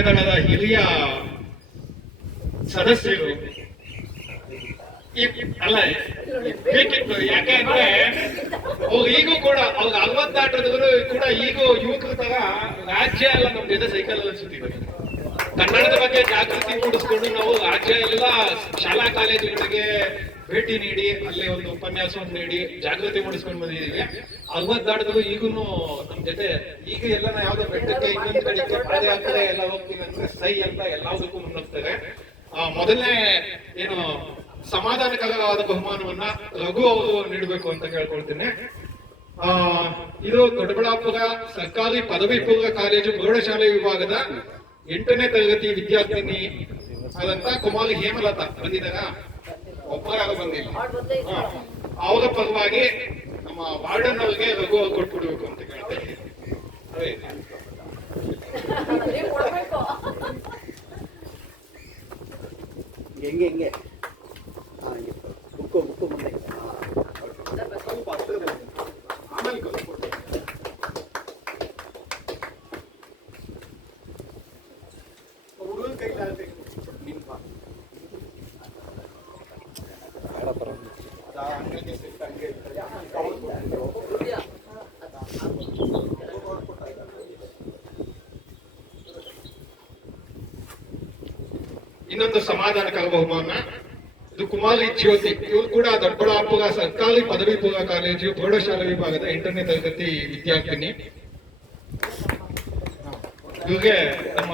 ಏಕದಳದ ಹಿರಿಯ ಸದಸ್ಯರು ಅಲ್ಲ ಬೇಕಿತ್ತು. ಯಾಕೆ ಅಂದ್ರೆ ಅವ್ರು ಈಗೂ ಕೂಡ ಅವ್ರು 60 ದಾಟದವರು ಕೂಡ ಈಗೂ ಯುವಕರ ತರ ರಾಜ್ಯ ಎಲ್ಲ ನಮ್ ಜೊತೆ ಸೈಕಲ್ ಅಲ್ಲಿ ಸುತ್ತಿದ್ದಾರೆ. ಕನ್ನಡದ ಬಗ್ಗೆ ಜಾಗೃತಿ ಮೂಡಿಸ್ಕೊಂಡು ನಾವು ರಾಜ್ಯ ಎಲ್ಲ ಶಾಲಾ ಕಾಲೇಜುಗಳಿಗೆ ಭೇಟಿ ನೀಡಿ ಅಲ್ಲಿ ಒಂದು ಉಪನ್ಯಾಸವನ್ನು ನೀಡಿ ಜಾಗೃತಿ ಮೂಡಿಸ್ಕೊಂಡು ಬಂದಿದ್ದೀವಿ. 60 ದಾಟದವರು ಈಗೂ ನಮ್ ಜೊತೆ ಈಗ ಎಲ್ಲ ಯಾವ್ದೋ ಬೆಟ್ಟಕ್ಕೆ ಇನ್ನೊಂದು ಕಡೆಗೆ ಪಾದಯಾತ್ರೆ ಎಲ್ಲ ಹೋಗ್ತೀವಿ ಅಂದ್ರೆ ಸೈ ಅಂತ ಎಲ್ಲದಕ್ಕೂ ಮುನ್ನೋಗ್ತಾರೆ. ಮೊದಲನೇ ಏನು ಸಮಾಧಾನಕರವಾದ ಬಹುಮಾನವನ್ನ ರಘು ಅವರು ನೀಡಬೇಕು ಅಂತ ಕೇಳ್ಕೊಳ್ತೇನೆ. ಇದು ದೊಡ್ಡಬಳ್ಳಾಪುರ ಸರ್ಕಾರಿ ಪದವಿ ಪೂರ್ವ ಕಾಲೇಜು ಪ್ರೌಢಶಾಲೆ ವಿಭಾಗದ 8ನೇ ತರಗತಿ ವಿದ್ಯಾರ್ಥಿನಿ ಆದಂತ ಕುಮಾರಿ ಹೇಮಲತಾ ಬಂದಿದ್ದಾರ. ಒಬ್ಬರಾಗ ಬಂದಿಲ್ಲ. ಅವರ ಪರವಾಗಿ ನಮ್ಮ ವಾರ್ಡನ್ ಅವರಿಗೆ ರಘು ಅವ್ರು ಕೊಟ್ಬಿಡ್ಬೇಕು ಅಂತ ಕೇಳ್ತೇನೆ. ಹೆಂಗೆ ಹೆಂಗೆ ಬುಕ್ಕು ಮುಂದೆ ಇನ್ನೊಂದು ಸಮಾಧಾನಕರ ಬಹುಮಾನ ಇದು ಕುಮಾರಿ ಜ್ಯೋತಿ. ಇವರು ಕೂಡ ದೊಡ್ಡಬಳ್ಳಾಪುರ ಸರ್ಕಾರಿ ಪದವಿ ಪೂರ್ವ ಕಾಲೇಜು ಪ್ರೌಢಶಾಲೆ ವಿಭಾಗದ 8ನೇ ತರಗತಿ ವಿದ್ಯಾರ್ಥಿನಿ. ಇವ್ರಿಗೆ ನಮ್ಮ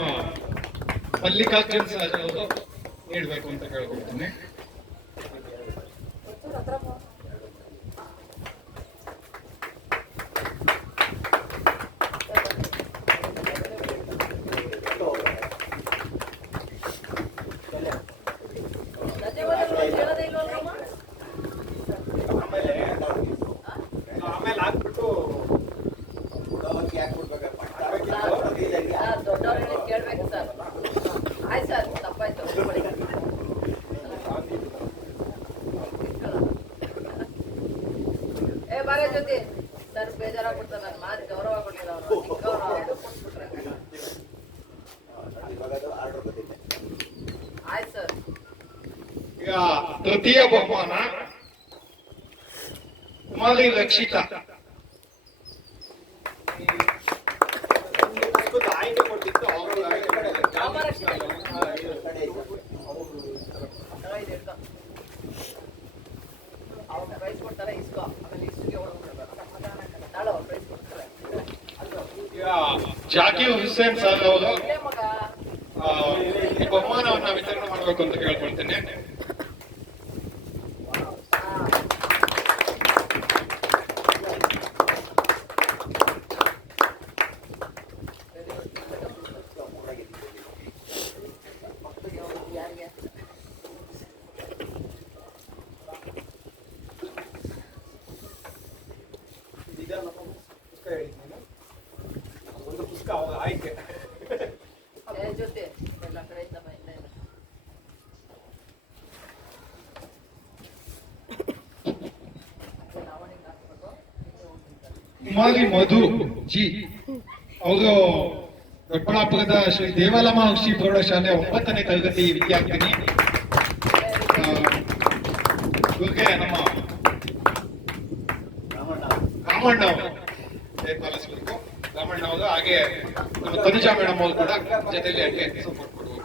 ಮಲ್ಲಿಕಾರ್ಜುನ್ ಸರ್ ಅವರು ನೀಡಬೇಕು ಅಂತ ಕೇಳ್ಕೊಳ್ತೀನಿ. ಈಗ ತೃತೀಯ ಬಹುಮಾನ ಕುಮಾರಿ ರಕ್ಷಿತಾ. ಆಯ್ಕೆ ಕೊಟ್ಟಿತ್ತು ಜಾಕೀರ್ ಹುಸೇನ್ ಸರ್ ಅವರು ಈ ಬಹುಮಾನವನ್ನ ವಿತರಣೆ ಮಾಡಬೇಕು ಅಂತ ಕೇಳ್ಕೊಳ್ತೇನೆ. ಒಂದು ಪುಸ್ತಕ ಆಯ್ಕೆ ಕುಮಾರಿ ಮಧು ಜಿ ಅವರು ದೊಡ್ಡಬಳ್ಳಾಪುರದ ಶ್ರೀ ದೇವಾಲ ಮಹರ್ಷಿ ಪ್ರೌಢಶಾಲೆ 9ನೇ ತರಗತಿ ವಿದ್ಯಾರ್ಥಿನಿ. ಇವ್ರಿಗೆ ನಮ್ಮ ರಾಮಣ್ಣ ಅವರು ಪಾಲಿಸಬೇಕು. ರಾಮಣ್ಣ ಅವರು ಹಾಗೆ ನಮ್ಮ ತನುಜಾ ಮೇಡಮ್ ಅವರು ಕೂಡ ಜೊತೆಲಿ ಹಾಗೆ ಸಪೋರ್ಟ್ ಕೊಡಬೇಕು.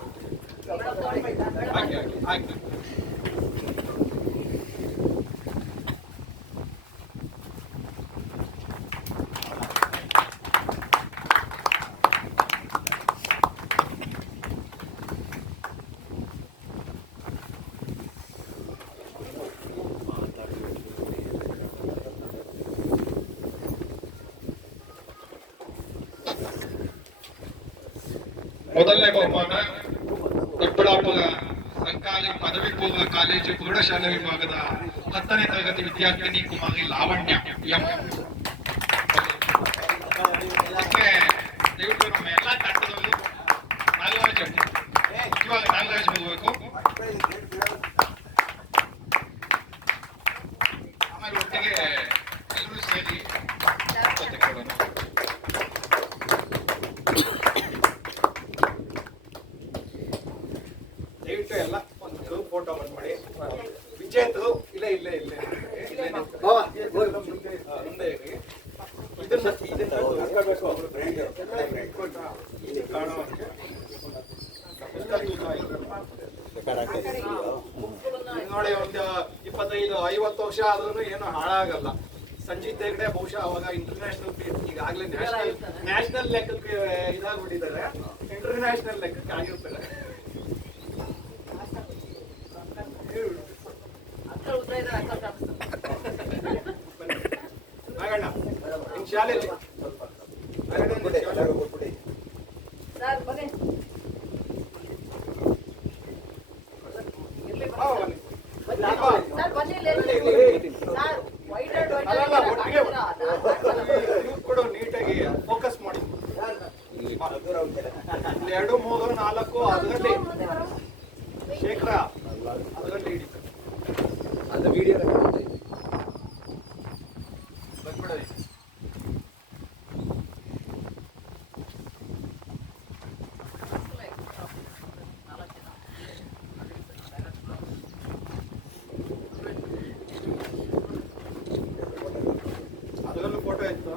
ಮೊದಲನೇ ಬಹುಮಾನ ದೊಡ್ಡಬಳ್ಳಾಪುರ ಸರ್ಕಾರಿ ಪದವಿ ಪೂರ್ವ ಕಾಲೇಜು ಪ್ರೌಢಶಾಲೆ ವಿಭಾಗದ 10ನೇ ತರಗತಿ ವಿದ್ಯಾರ್ಥಿನಿ ಕುಮಾರಿ ಲಾವಣ್ಯ ಎಂ. ದಯವಿಟ್ಟು ನಮ್ಮ ಎಲ್ಲಾ ತಂಡದವರು ನಾಗರಾಜ್ ಇವಾಗ ನಾಗರಾಜ್ ಬರಬೇಕು. ಆಮೇಲೆ ಒಟ್ಟಿಗೆ ಎಲ್ಲರೂ ಸೇರಿ ಕೊಡೋಣ. ದಯವಿಟ್ಟು ಎಲ್ಲ ಒಂದು ಫೋಟೋ ಬಂದ್ಬಿಡಿ. ವಿಜೇತು ಇಲ್ಲೇ ಇಲ್ಲೇ ಇಲ್ಲೇ ಇಲ್ಲೇ ಬಾವಾ, ಮುಂದೆ ಇರಿ. ಇದನ್ನ ಹಾಕಬೇಕು. ಇಲ್ಲಿ ಕಾಣುವಂತೆ ನೋಡಿ, ಒಂದು 25-50 ವರ್ಷ ಆದ್ರೂ ಏನು ಹಾಳಾಗಲ್ಲ. ಸಂಜಿತ್ ಹೆಗ್ಡೆ ಬಹುಶಃ ಅವಾಗ ಇಂಟರ್ನ್ಯಾಷನಲ್, ಈಗಾಗಲೇ ನ್ಯಾಷನಲ್ ಲೆಕ್ಕಕ್ಕೆ ಇದಾಗ್ಬಿಟ್ಟಿದ್ದಾರೆ, ಇಂಟರ್ನ್ಯಾಷನಲ್ ಲೆಕ್ಕಕ್ಕೆ ಆಗಿರ್ತಾರೆ. ನಾಗಣ್ಣ ನಿಮ್ ಶಾಲೆಯಲ್ಲಿ ಕೊಡು, ನೀಟಾಗಿ ಫೋಕಸ್ ಮಾಡಿ. 2, 3, 4 ಅರ್ಧಗಂಟೆ ಶೇಖರ, ಅರ್ಧಗಂಟೆ ಹಿಡಿ ಅದು ವಿಡಿಯೋ ಬಂದ್ಬಿಡೋದು. ಅದರಲ್ಲೂ ಫೋಟೋ ಇತ್ತು.